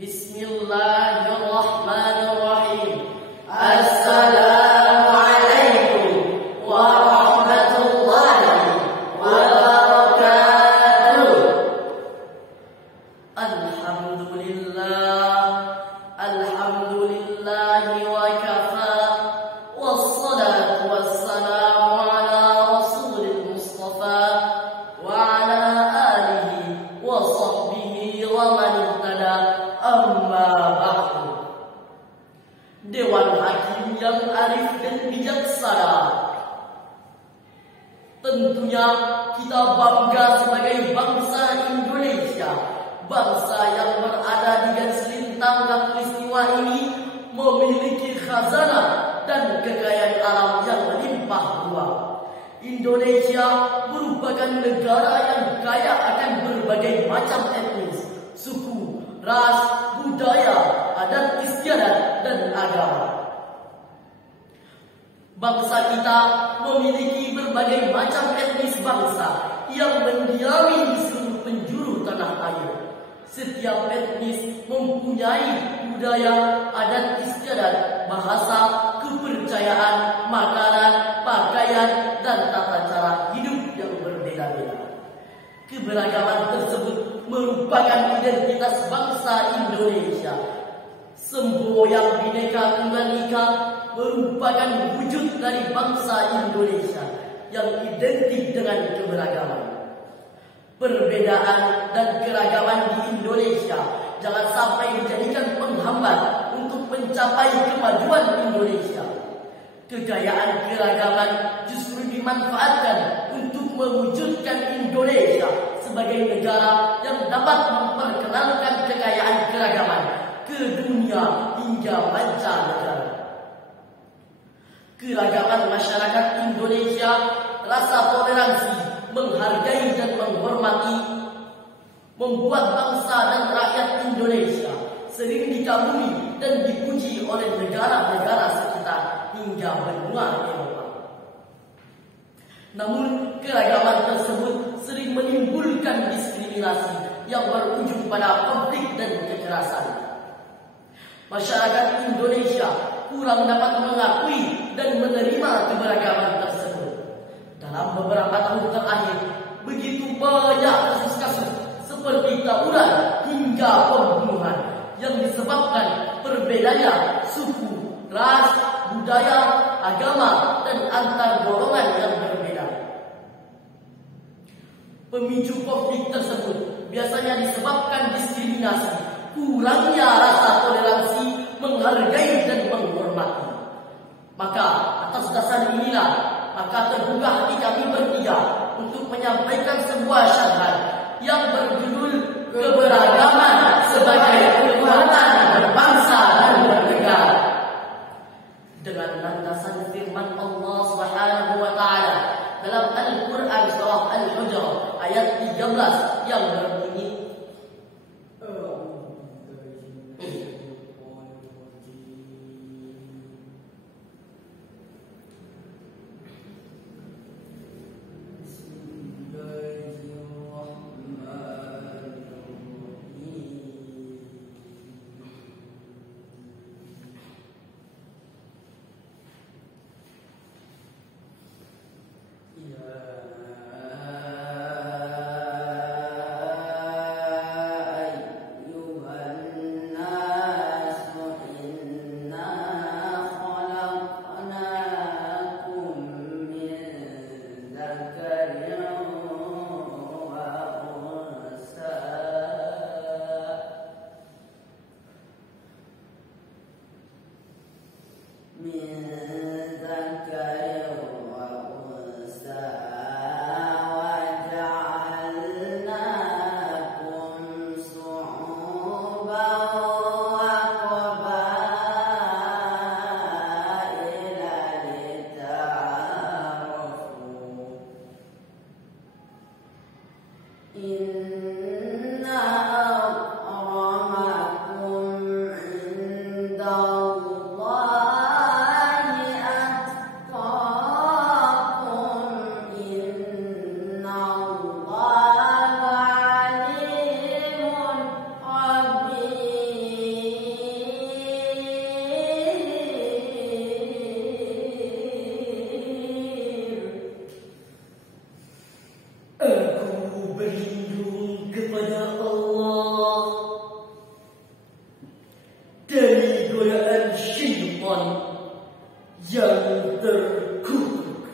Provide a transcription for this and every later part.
Bismillahirrahmanirrahim. Assalamualaikum warahmatullahi wabarakatuh. Alhamdulillahi wa kafa, wassalatu wassalamu ala rasulil mustafa wa ala alihi wa sahbihi wa man ihtada. Amma ba'du. Dewan Hakim yang arif dan bijaksana, tentunya kita bangga sebagai bangsa Indonesia. Bangsa yang berada di garis lintang khatulistiwa ini memiliki khazanah dan kekayaan alam yang melimpah ruah. Indonesia merupakan negara yang kaya akan berbagai macam etnis, suku, ras, budaya, adat istiadat, dan agama. Bangsa kita memiliki berbagai macam etnis bangsa yang mendiami di seluruh penjuru tanah air. Setiap etnis mempunyai budaya, adat istiadat, bahasa, kepercayaan, makanan, pakaian, dan tata cara hidup yang berbeda-beda. Keberagaman tersebut merupakan identitas bangsa Indonesia. Semboyan Bhinneka Tunggal Ika merupakan wujud dari bangsa Indonesia yang identik dengan keberagaman. Perbedaan dan keragaman di Indonesia jangan sampai menjadikan penghambat untuk mencapai kemajuan Indonesia. Kekayaan keragaman justru dimanfaatkan untuk mewujudkan Indonesia sebagai negara yang dapat memperkenalkan kekayaan keragaman ke dunia hingga mancanegara. Keragaman masyarakat Indonesia, rasa toleransi, menghargai dan menghormati membuat bangsa dan rakyat Indonesia sering dikagumi dan dipuji oleh negara-negara sekitar hingga benua Eropa. Namun keragaman tersebut sering menimbulkan diskriminasi yang berujung pada konflik dan kekerasan. Masyarakat Indonesia kurang dapat mengakui dan menerima keberagaman tersebut. Dalam beberapa tahun terakhir, begitu banyak kasus-kasus seperti tawuran hingga pembunuhan yang disebabkan perbedaannya suku, ras, budaya, agama, dan antar golongan yang berbeda. Pemicu konflik tersebut biasanya disebabkan diskriminasi, kurangnya rasa toleransi, menghargai dan menghormati. Maka atas dasar inilah terbuka hati kami bertiga untuk menyampaikan sebuah syahadat yang berjudul Keberagaman sebagai Kekuatan Berbangsa dan Bernegara. Dengan landasan firman Allah Subhanahu wa taala dalam Al-Qur'an surah Al-Hujurat ayat 13 yang berbunyi, yang terkutuk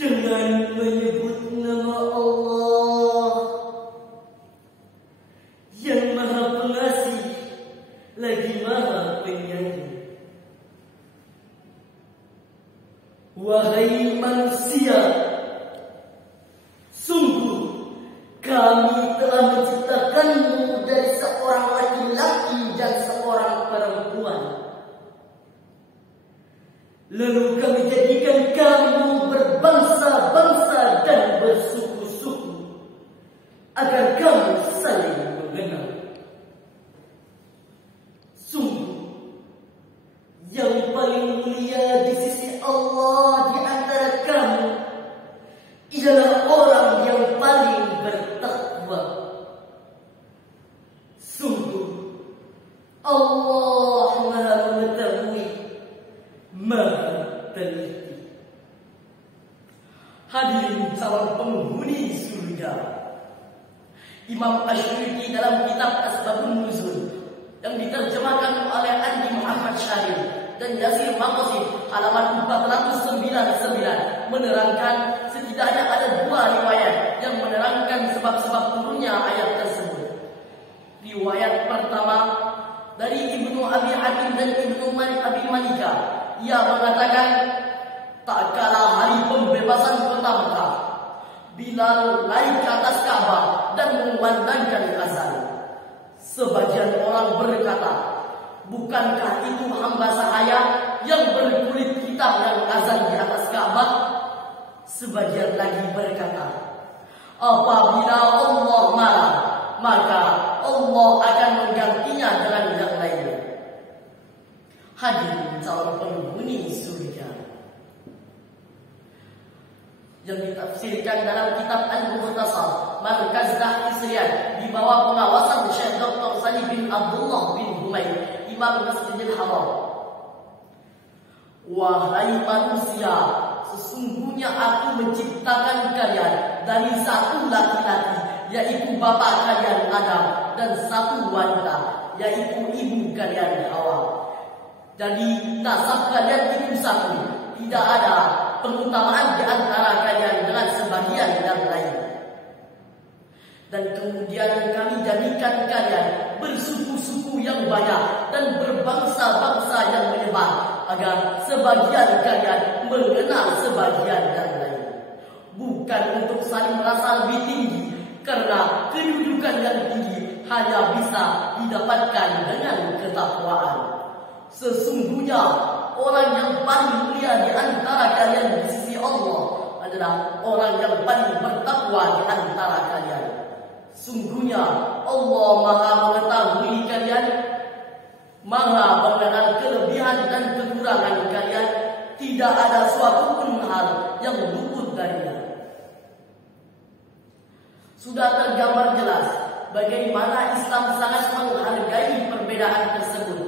dengan menyebut nama Allah yang Maha Pengasih lagi Maha Penyayang. Wahai manusia, sungguh kami telah menciptakanmu dari seorang laki-laki dan seorang perempuan. Lalu kami jadikan kamu berbangsa-bangsa dan bersuku-suku agar kamu saling mengenal. Sungguh yang paling mulia di sisi Allah di antara kamu ialah orang yang paling bertakwa. Sungguh Allah Maha mengetahui, Maha teliti. Hadirin calon penghuni surga, Imam Asy'ari dalam kitab Asbabun Nuzul yang diterjemahkan oleh Andi Muhammad Syarif dan Yasir Maqasid halaman 499 menerangkan setidaknya ada dua riwayat yang menerangkan sebab-sebab turunnya ayat tersebut. Riwayat pertama dari Ibnu Abi Hatim dan Ibnu Abi Malika, ia mengatakan, tak kala hari pembebasan kota Mekah, Bilal naik ke atas Ka'bah dan mengumandangkan azan. Sebagian orang berkata, bukankah itu hamba sahaya yang berkulit hitam yang azan di atas Ka'bah? Sebagian lagi berkata, apabila Allah marah, maka Allah akan menggantinya dengan yang lainnya. Hadirin calon penghuni surga, yang ditafsirkan dalam kitab Al-Mukhtasar Markaz Isrian di bawah pengawasan Syekh Dr. Salih bin Abdullah bin Humaid, Imam Masjidil Haram. Wahai manusia, sesungguhnya aku menciptakan kalian dari satu laki-laki, yaitu bapa kalian Adam, dan satu wanita, yaitu ibu kalian Hawa. Jadi nasab kalian itu satu, tidak ada pengutamaan di antara kalian dengan sebagian yang lain. Dan kemudian kami jadikan kalian bersuku-suku yang banyak dan berbangsa-bangsa yang menyebar, agar sebagian kalian mengenal sebagian yang lain. Bukan untuk saling merasa lebih tinggi, karena kedudukan yang tinggi hanya bisa didapatkan dengan ketakwaan. Sesungguhnya orang yang paling mulia di antara kalian di sisi Allah adalah orang yang paling bertakwa di antara kalian. Sungguhnya Allah Maha mengetahui kalian, Maha mengenal kelebihan dan kekurangan kalian. Tidak ada suatu pun hal yang luput darinya. Sudah tergambar jelas bagaimana Islam sangat menghargai perbedaan tersebut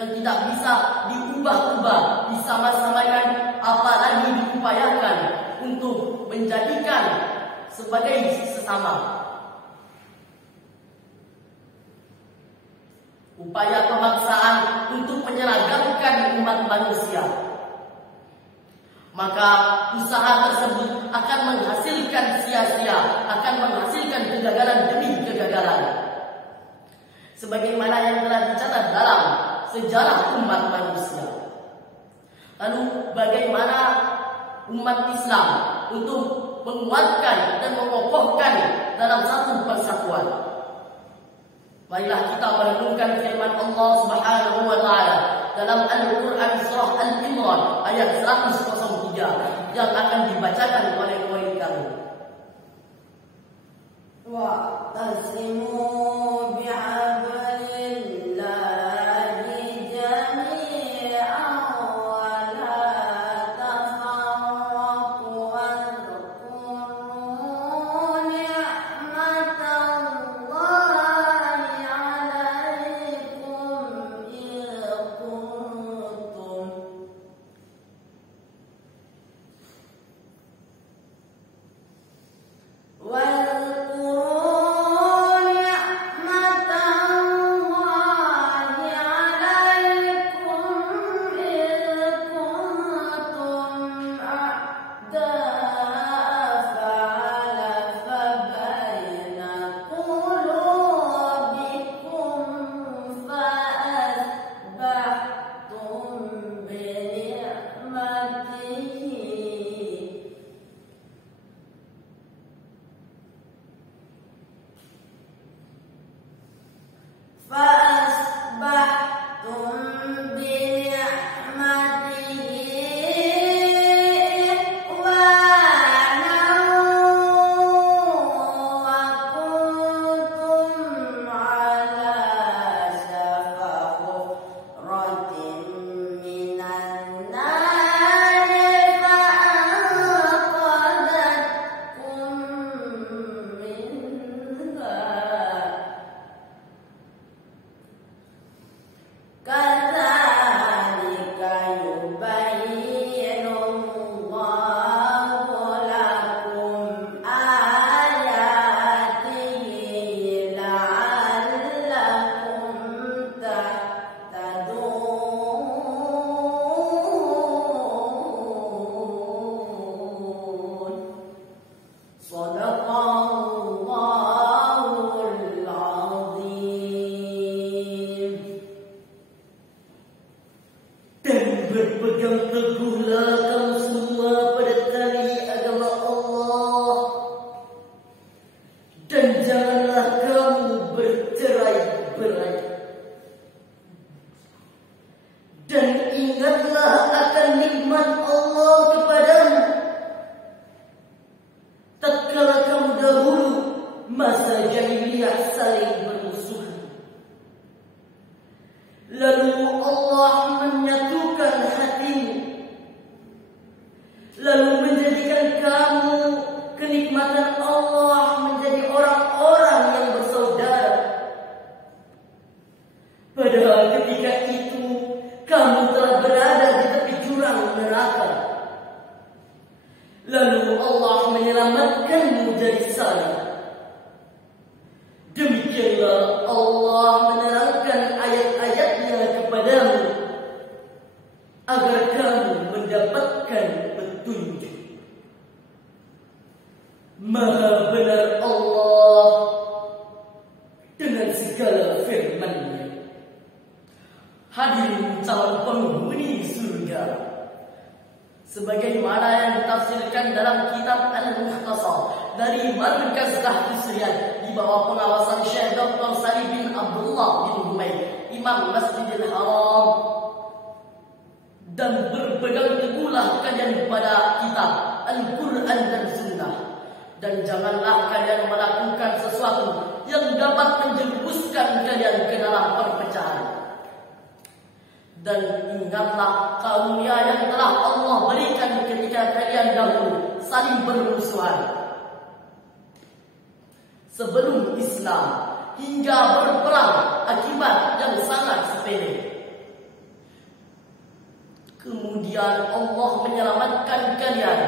dan tidak bisa diubah-ubah, disama-samakan, apalagi diupayakan untuk menjadikan sebagai sesama. Upaya pemaksaan untuk menyeragamkan umat manusia, maka usaha tersebut akan menghasilkan sia-sia, akan menghasilkan kegagalan demi kegagalan. Sebagaimana yang telah dicatat dalam sejarah umat manusia. Lalu bagaimana umat Islam untuk menguatkan dan mengokohkan dalam satu persatuan? Marilah kita merenungkan firman Allah Subhanahu wa taala dalam Al-Qur'an surah Al-Imran ayat 103 yang akan dibacakan oleh murid kami. Wa taslimu bi'adlillahi jami'an wa la tafarraqu wadhkuru ni'matallahi 'alaikum idh kuntum واذكروا nikmat Allah kepadamu tatkala kamu dahulu masa jahiliyah saling bermusuhan. Lalu Allah menyatukan hatimu, lalu menjadikan kamu kenikmatan Allah menjadi orang-orang yang bersaudara. Padahal ketika itu kamu telah berada di tepi jurang neraka. Lalu Allah menyelamatkanmu dari sana. Demikianlah Allah menerangkan ayat-ayatnya kepadamu agar kamu mendapatkan petunjuk. Maha benar Allah dengan segala firman-Nya. Hadirin calon penghuni surga, sebagaimana yang ditafsirkan dalam kitab Al-Mukhtasar dari Markaz Tahfidz di bawah pengawasan Syekh Dr. Salim bin Abdullah bin Humaid, Imam Masjidil Haram, dan berpegang teguhlah kalian pada kitab Al-Quran dan Sunnah, dan janganlah kalian melakukan sesuatu yang dapat menjerumuskan kalian ke dalam perpecahan. Dan ingatlah karunia yang telah Allah berikan ketika kalian dahulu saling bermusuhan sebelum Islam, hingga berperang akibat yang sangat sepele. Kemudian Allah menyelamatkan kalian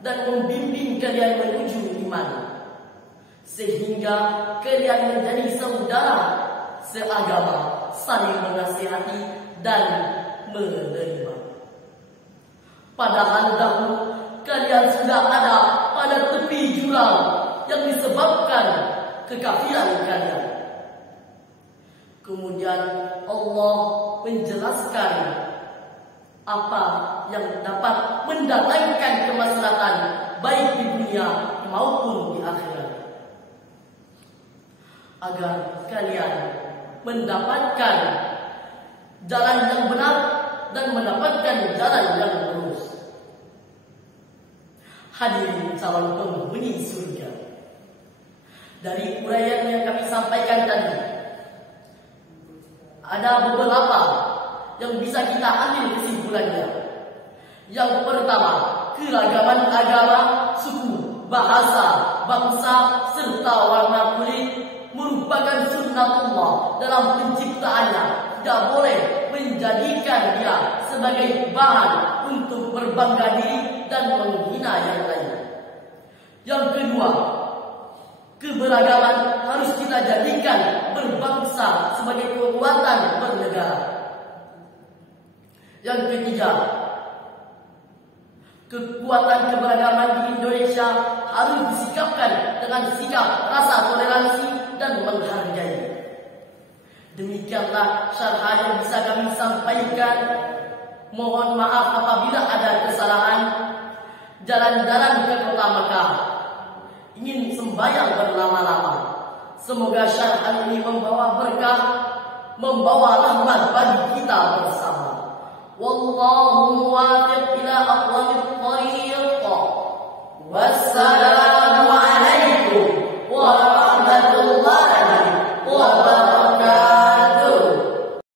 dan membimbing kalian menuju iman, sehingga kalian menjadi saudara seagama, saling menasihati dan menerima. Padahal dahulu kalian sudah ada pada tepi jurang yang disebabkan kekafiran kalian. Kemudian Allah menjelaskan apa yang dapat mendatangkan kemaslahatan baik di dunia maupun di akhirat, agar kalian mendapatkan jalan yang benar dan mendapatkan jalan yang lurus. Hadirin calon penghuni surga, dari uraian yang kami sampaikan tadi, ada beberapa yang bisa kita ambil kesimpulannya. Yang pertama, keragaman agama, suku, bahasa, bangsa, serta warna kulit merupakan sunnatullah dalam penciptaannya. Tidak boleh menjadikan dia sebagai bahan untuk berbangga diri dan menghina yang lain. Yang kedua, keberagaman harus kita jadikan berbangsa sebagai kekuatan bernegara. Yang ketiga, kekuatan keberagaman di Indonesia harus disikapkan dengan sikap rasa toleransi dan menghargai. Demikianlah syarah yang bisa kami sampaikan. Mohon maaf apabila ada kesalahan. Jalan-jalan ke kota Mekah, ingin sembahyang berlama-lama. Semoga syarah ini membawa berkah, membawa rahmat bagi kita bersama. Wallahu muwaffiq ila aqwamit thariq. Wassalam.